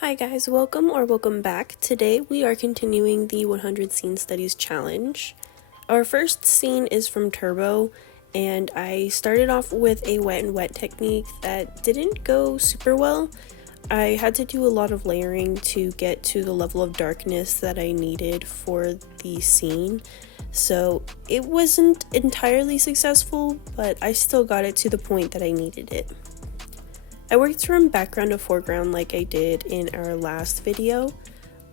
Hi guys, welcome back. Today we are continuing the 100 Scene Studies Challenge. Our first scene is from Turbo, and I started off with a wet and wet technique that didn't go super well. I had to do a lot of layering to get to the level of darkness that I needed for the scene, so it wasn't entirely successful, but I still got it to the point that I needed it. I worked from background to foreground like I did in our last video.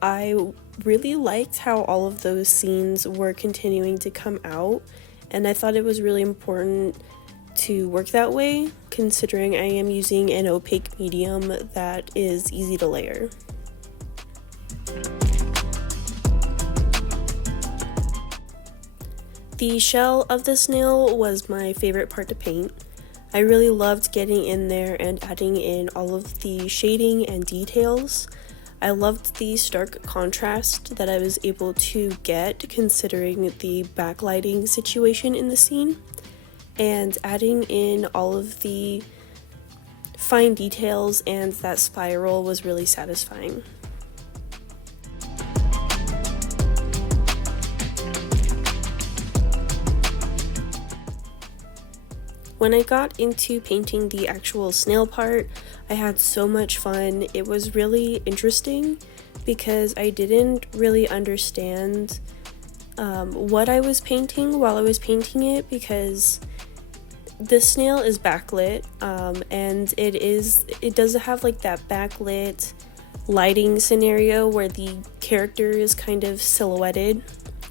I really liked how all of those scenes were continuing to come out, and I thought it was really important to work that way, considering I am using an opaque medium that is easy to layer. The shell of the snail was my favorite part to paint. I really loved getting in there and adding in all of the shading and details. I loved the stark contrast that I was able to get considering the backlighting situation in the scene, and adding in all of the fine details and that spiral was really satisfying. When I got into painting the actual snail part, I had so much fun. It was really interesting because I didn't really understand what I was painting while I was painting it, because the snail is backlit, and it does have like that backlit lighting scenario where the character is kind of silhouetted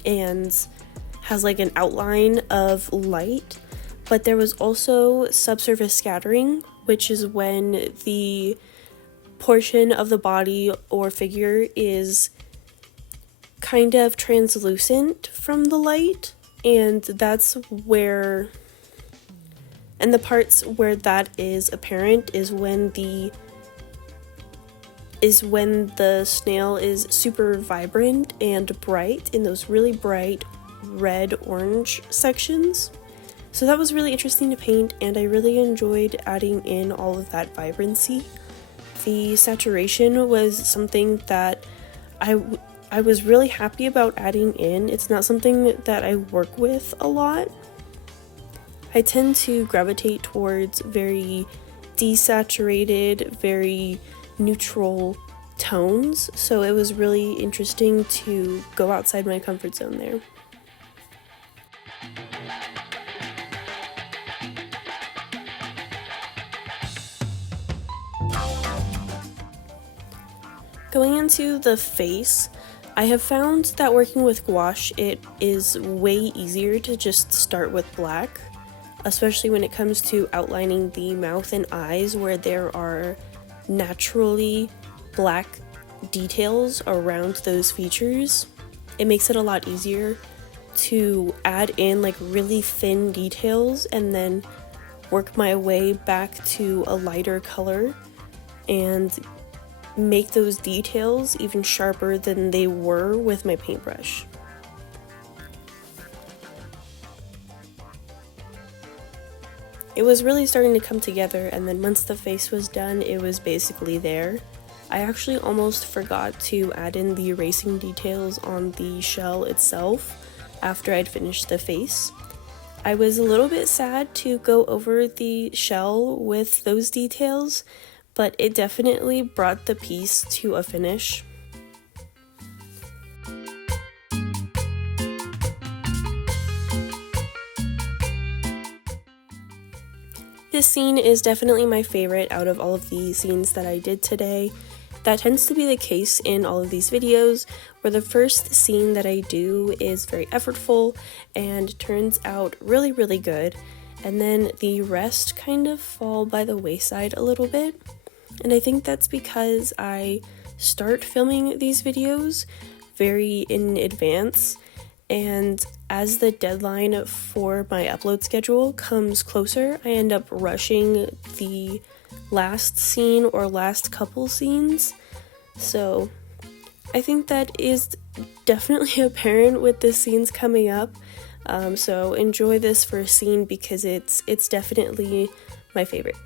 and has like an outline of light. But there was also subsurface scattering, which is when the portion of the body or figure is kind of translucent from the light, and the parts where that is apparent is when the snail is super vibrant and bright in those really bright red-orange sections. So that was really interesting to paint, and I really enjoyed adding in all of that vibrancy. The saturation was something that I was really happy about adding in. It's not something that I work with a lot. I tend to gravitate towards very desaturated, very neutral tones, so it was really interesting to go outside my comfort zone there. Going into the face, I have found that working with gouache, it is way easier to just start with black, especially when it comes to outlining the mouth and eyes where there are naturally black details around those features. It makes it a lot easier to add in like really thin details and then work my way back to a lighter color and make those details even sharper than they were with my paintbrush. It was really starting to come together, and then once the face was done, it was basically there. I actually almost forgot to add in the erasing details on the shell itself after I'd finished the face. I was a little bit sad to go over the shell with those details, but it definitely brought the piece to a finish. This scene is definitely my favorite out of all of the scenes that I did today. That tends to be the case in all of these videos, where the first scene that I do is very effortful and turns out really, really good, and then the rest kind of fall by the wayside a little bit. And I think that's because I start filming these videos very in advance, and as the deadline for my upload schedule comes closer, I end up rushing the last scene or last couple scenes. So I think that is definitely apparent with the scenes coming up. So enjoy this first scene because it's definitely my favorite.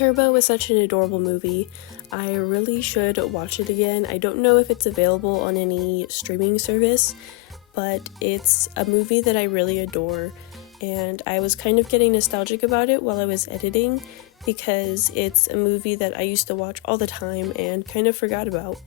Turbo is such an adorable movie. I really should watch it again. I don't know if it's available on any streaming service, but it's a movie that I really adore, and I was kind of getting nostalgic about it while I was editing because it's a movie that I used to watch all the time and kind of forgot about.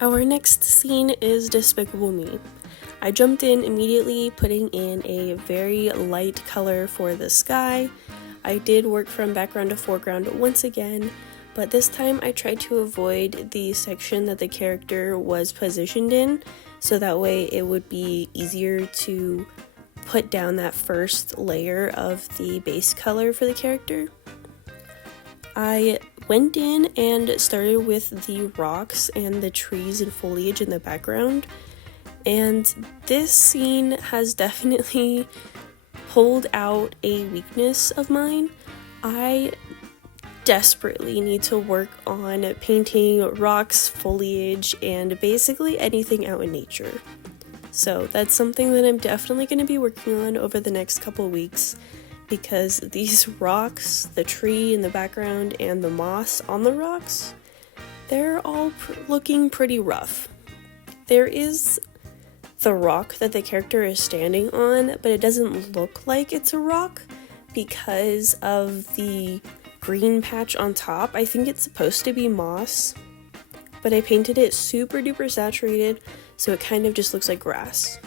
Our next scene is Despicable Me. I jumped in immediately, putting in a very light color for the sky. I did work from background to foreground once again, but this time I tried to avoid the section that the character was positioned in, so that way it would be easier to put down that first layer of the base color for the character. I went in and started with the rocks and the trees and foliage in the background, and this scene has definitely pulled out a weakness of mine. I desperately need to work on painting rocks, foliage, and basically anything out in nature. So that's something that I'm definitely going to be working on over the next couple weeks, because these rocks, the tree in the background, and the moss on the rocks, they're all looking pretty rough. There is the rock that the character is standing on, but it doesn't look like it's a rock because of the green patch on top. I think it's supposed to be moss, but I painted it super duper saturated, so it kind of just looks like grass.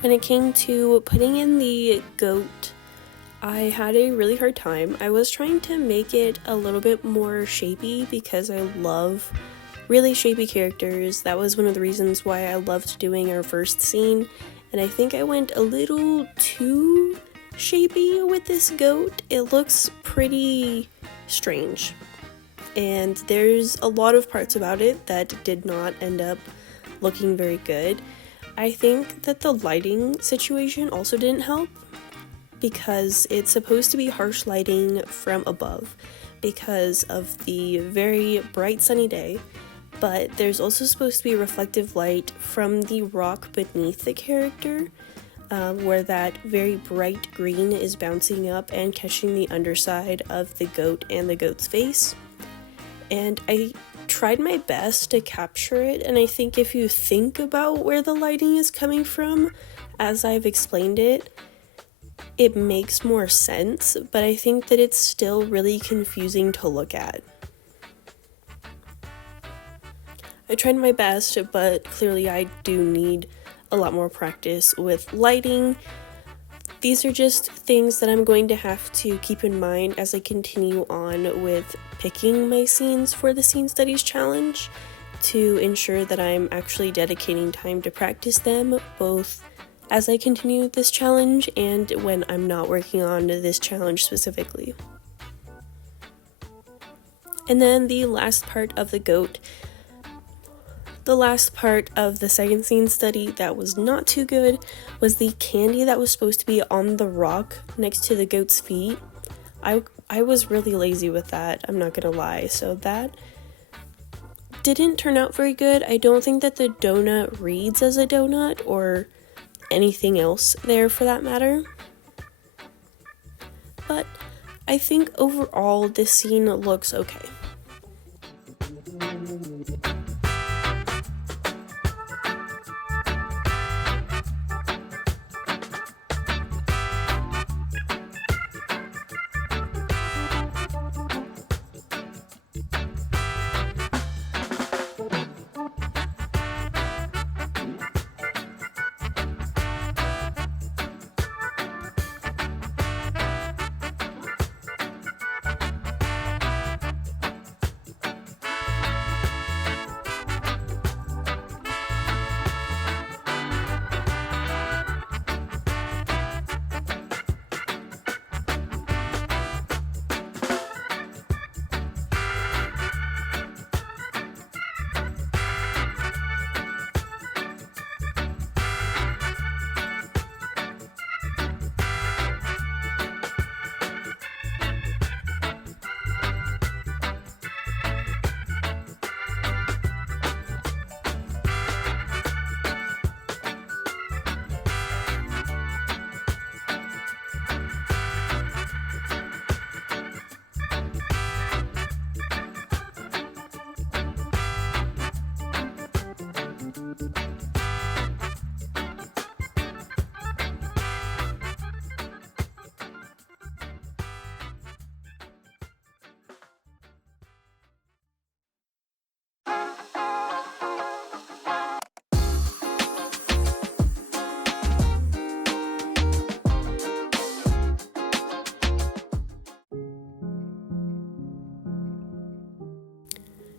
When it came to putting in the goat, I had a really hard time. I was trying to make it a little bit more shapy because I love really shapy characters. That was one of the reasons why I loved doing our first scene, and I think I went a little too shapy with this goat. It looks pretty strange, and there's a lot of parts about it that did not end up looking very good. I think that the lighting situation also didn't help, because it's supposed to be harsh lighting from above because of the very bright sunny day, but there's also supposed to be reflective light from the rock beneath the character, where that very bright green is bouncing up and catching the underside of the goat and the goat's face. And I tried my best to capture it, and I think if you think about where the lighting is coming from, as I've explained it, it makes more sense, but I think that it's still really confusing to look at. I tried my best, but clearly I do need a lot more practice with lighting. These are just things that I'm going to have to keep in mind as I continue on with picking my scenes for the Scene Studies Challenge, to ensure that I'm actually dedicating time to practice them, both as I continue this challenge and when I'm not working on this challenge specifically. And then the last part of the goat. The last part of the second scene study that was not too good was the candy that was supposed to be on the rock next to the goat's feet. I was really lazy with that, I'm not gonna lie, so that didn't turn out very good. I don't think that the donut reads as a donut or anything else there for that matter. But I think overall this scene looks okay.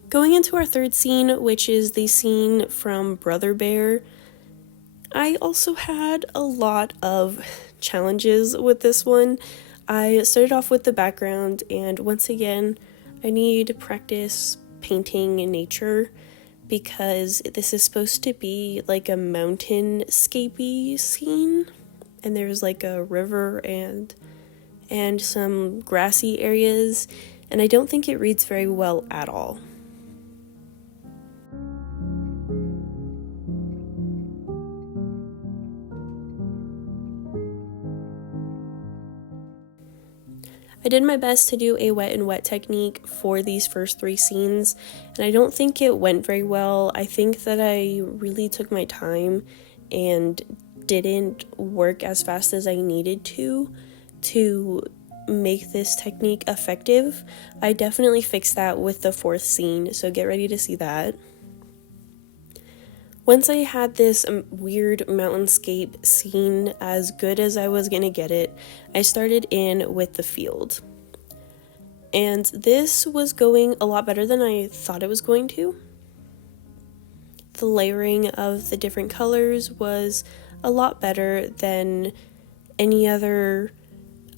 Going into our third scene, which is the scene from Brother Bear, I also had a lot of challenges with this one. I started off with the background, and once again, I need practice painting in nature because this is supposed to be like a mountain-scapey scene, and there's like a river and some grassy areas, and I don't think it reads very well at all. I did my best to do a wet and wet technique for these first three scenes, and I don't think it went very well. I think that I really took my time and didn't work as fast as I needed to make this technique effective. I definitely fixed that with the fourth scene, so get ready to see that. Once I had this weird mountainscape scene as good as I was gonna get it, I started in with the field. And this was going a lot better than I thought it was going to. The layering of the different colors was a lot better than any other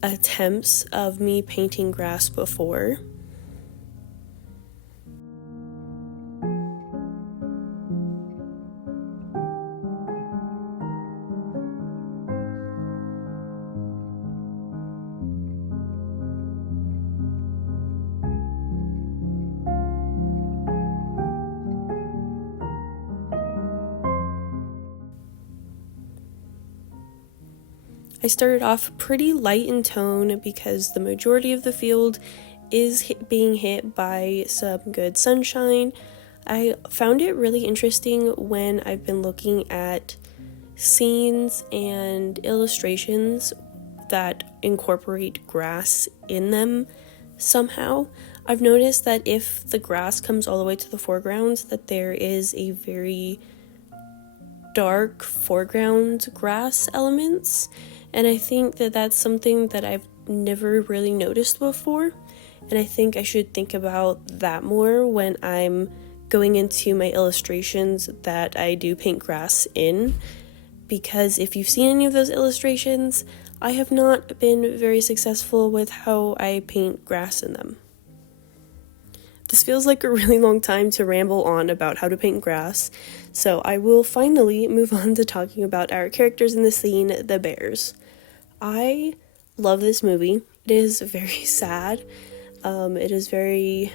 attempts of me painting grass before. I started off pretty light in tone because the majority of the field is being hit by some good sunshine. I found it really interesting when I've been looking at scenes and illustrations that incorporate grass in them somehow. I've noticed that if the grass comes all the way to the foreground, that there is a very dark foreground grass elements, and I think that that's something that I've never really noticed before, and I think I should think about that more when I'm going into my illustrations that I do paint grass in, because if you've seen any of those illustrations, I have not been very successful with how I paint grass in them. This feels like a really long time to ramble on about how to paint grass, so I will finally move on to talking about our characters in the scene, the bears. I love this movie. It is very sad. It is very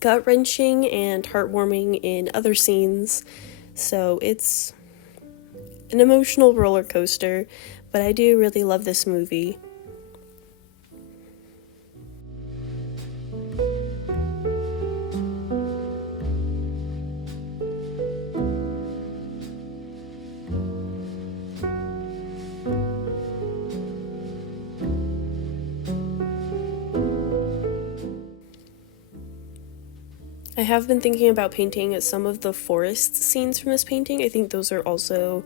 gut-wrenching and heartwarming in other scenes, so it's an emotional roller coaster, but I do really love this movie. I have been thinking about painting some of the forest scenes from this painting. I think those are also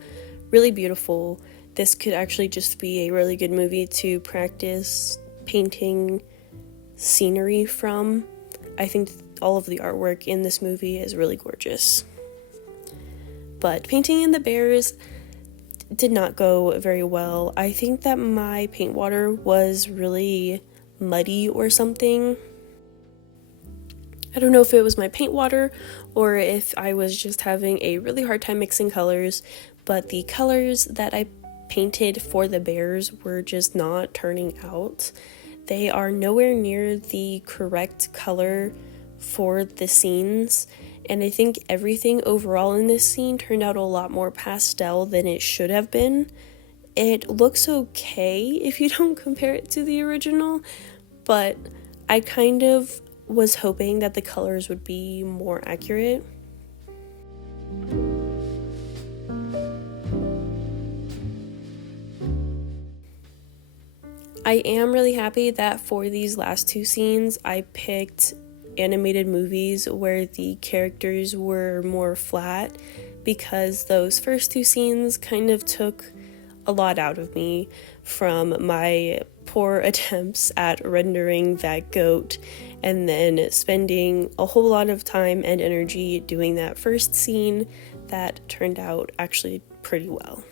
really beautiful. This could actually just be a really good movie to practice painting scenery from. I think all of the artwork in this movie is really gorgeous. But painting in the bears did not go very well. I think that my paint water was really muddy or something. I don't know if it was my paint water or if I was just having a really hard time mixing colors, but the colors that I painted for the bears were just not turning out. They are nowhere near the correct color for the scenes, and I think everything overall in this scene turned out a lot more pastel than it should have been. It looks okay if you don't compare it to the original, but I kind of was hoping that the colors would be more accurate. I am really happy that for these last two scenes I picked animated movies where the characters were more flat, because those first two scenes kind of took a lot out of me from my poor attempts at rendering that goat and then spending a whole lot of time and energy doing that first scene that turned out actually pretty well.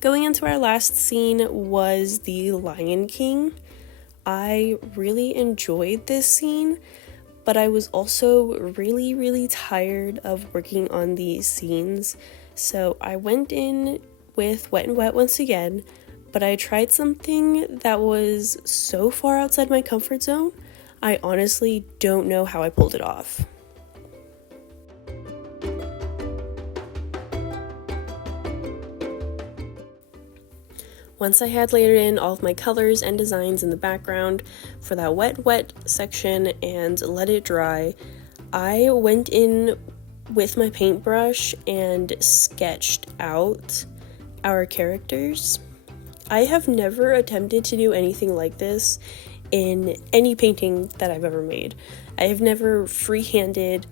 Going into our last scene was the Lion King. I really enjoyed this scene, but I was also really tired of working on these scenes, so I went in with Wet n Wet once again, but I tried something that was so far outside my comfort zone, I honestly don't know how I pulled it off. Once I had layered in all of my colors and designs in the background for that wet section and let it dry, I went in with my paintbrush and sketched out our characters. I have never attempted to do anything like this in any painting that I've ever made. I have never freehanded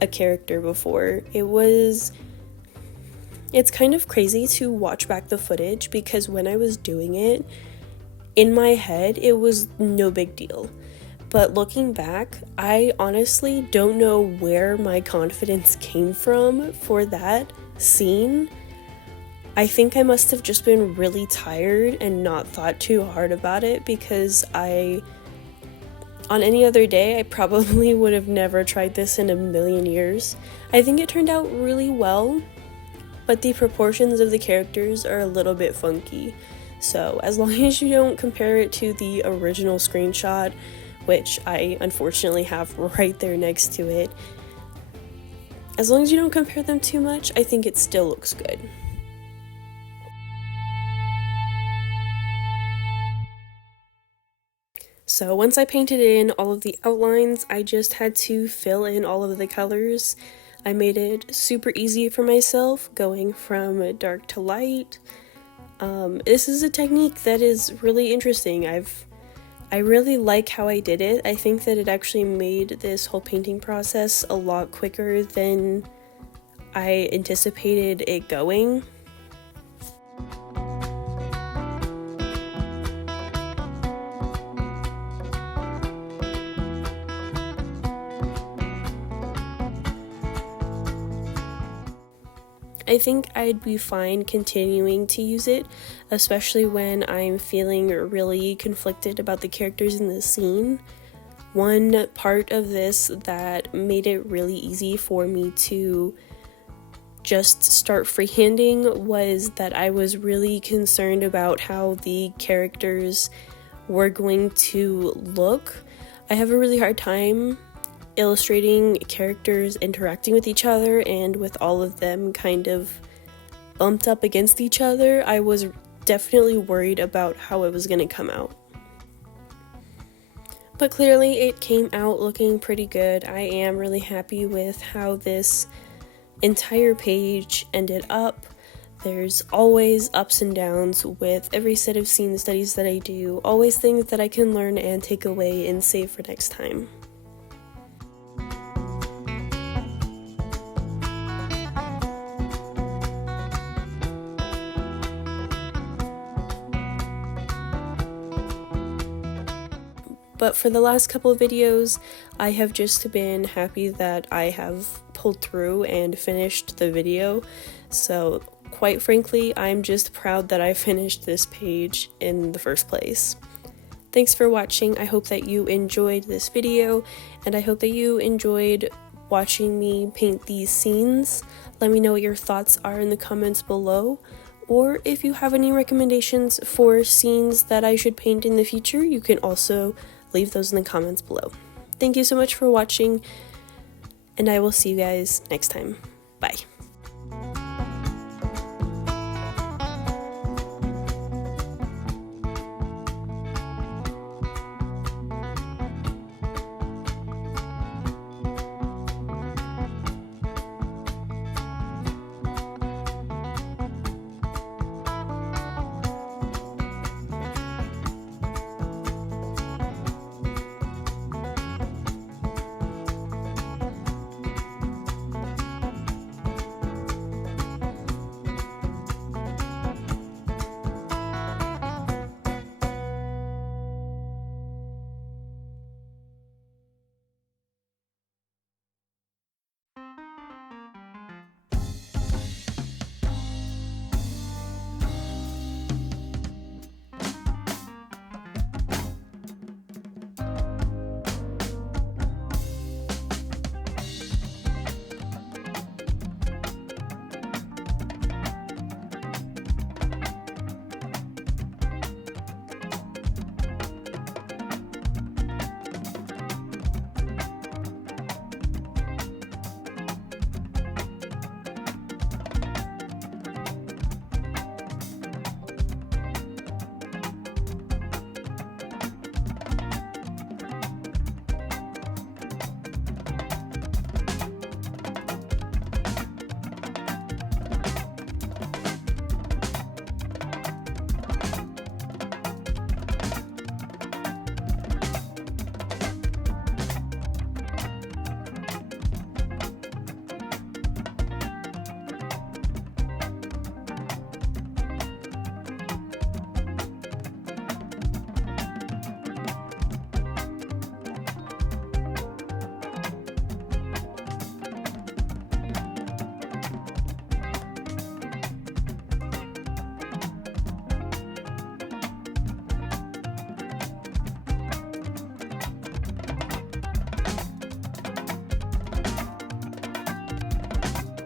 a character before. It's kind of crazy to watch back the footage, because when I was doing it, in my head, it was no big deal. But looking back, I honestly don't know where my confidence came from for that scene. I think I must have just been really tired and not thought too hard about it, because on any other day, I probably would have never tried this in a million years. I think it turned out really well, but the proportions of the characters are a little bit funky. So as long as you don't compare it to the original screenshot, which I unfortunately have right there next to it, as long as you don't compare them too much, I think it still looks good. So once I painted in all of the outlines, I just had to fill in all of the colors. I made it super easy for myself, going from dark to light. This is a technique that is really interesting. I really like how I did it. I think that it actually made this whole painting process a lot quicker than I anticipated it going. I think I'd be fine continuing to use it, especially when I'm feeling really conflicted about the characters in the scene. One part of this that made it really easy for me to just start freehanding was that I was really concerned about how the characters were going to look. I have a really hard time illustrating characters interacting with each other, and with all of them kind of bumped up against each other, I was definitely worried about how it was going to come out. But clearly it came out looking pretty good. I am really happy with how this entire page ended up. There's always ups and downs with every set of scene studies that I do, always things that I can learn and take away and save for next time. But for the last couple of videos, I have just been happy that I have pulled through and finished the video. So quite frankly, I'm just proud that I finished this page in the first place. Thanks for watching. I hope that you enjoyed this video, and I hope that you enjoyed watching me paint these scenes. Let me know what your thoughts are in the comments below. Or if you have any recommendations for scenes that I should paint in the future, you can also leave those in the comments below. Thank you so much for watching, and I will see you guys next time. Bye.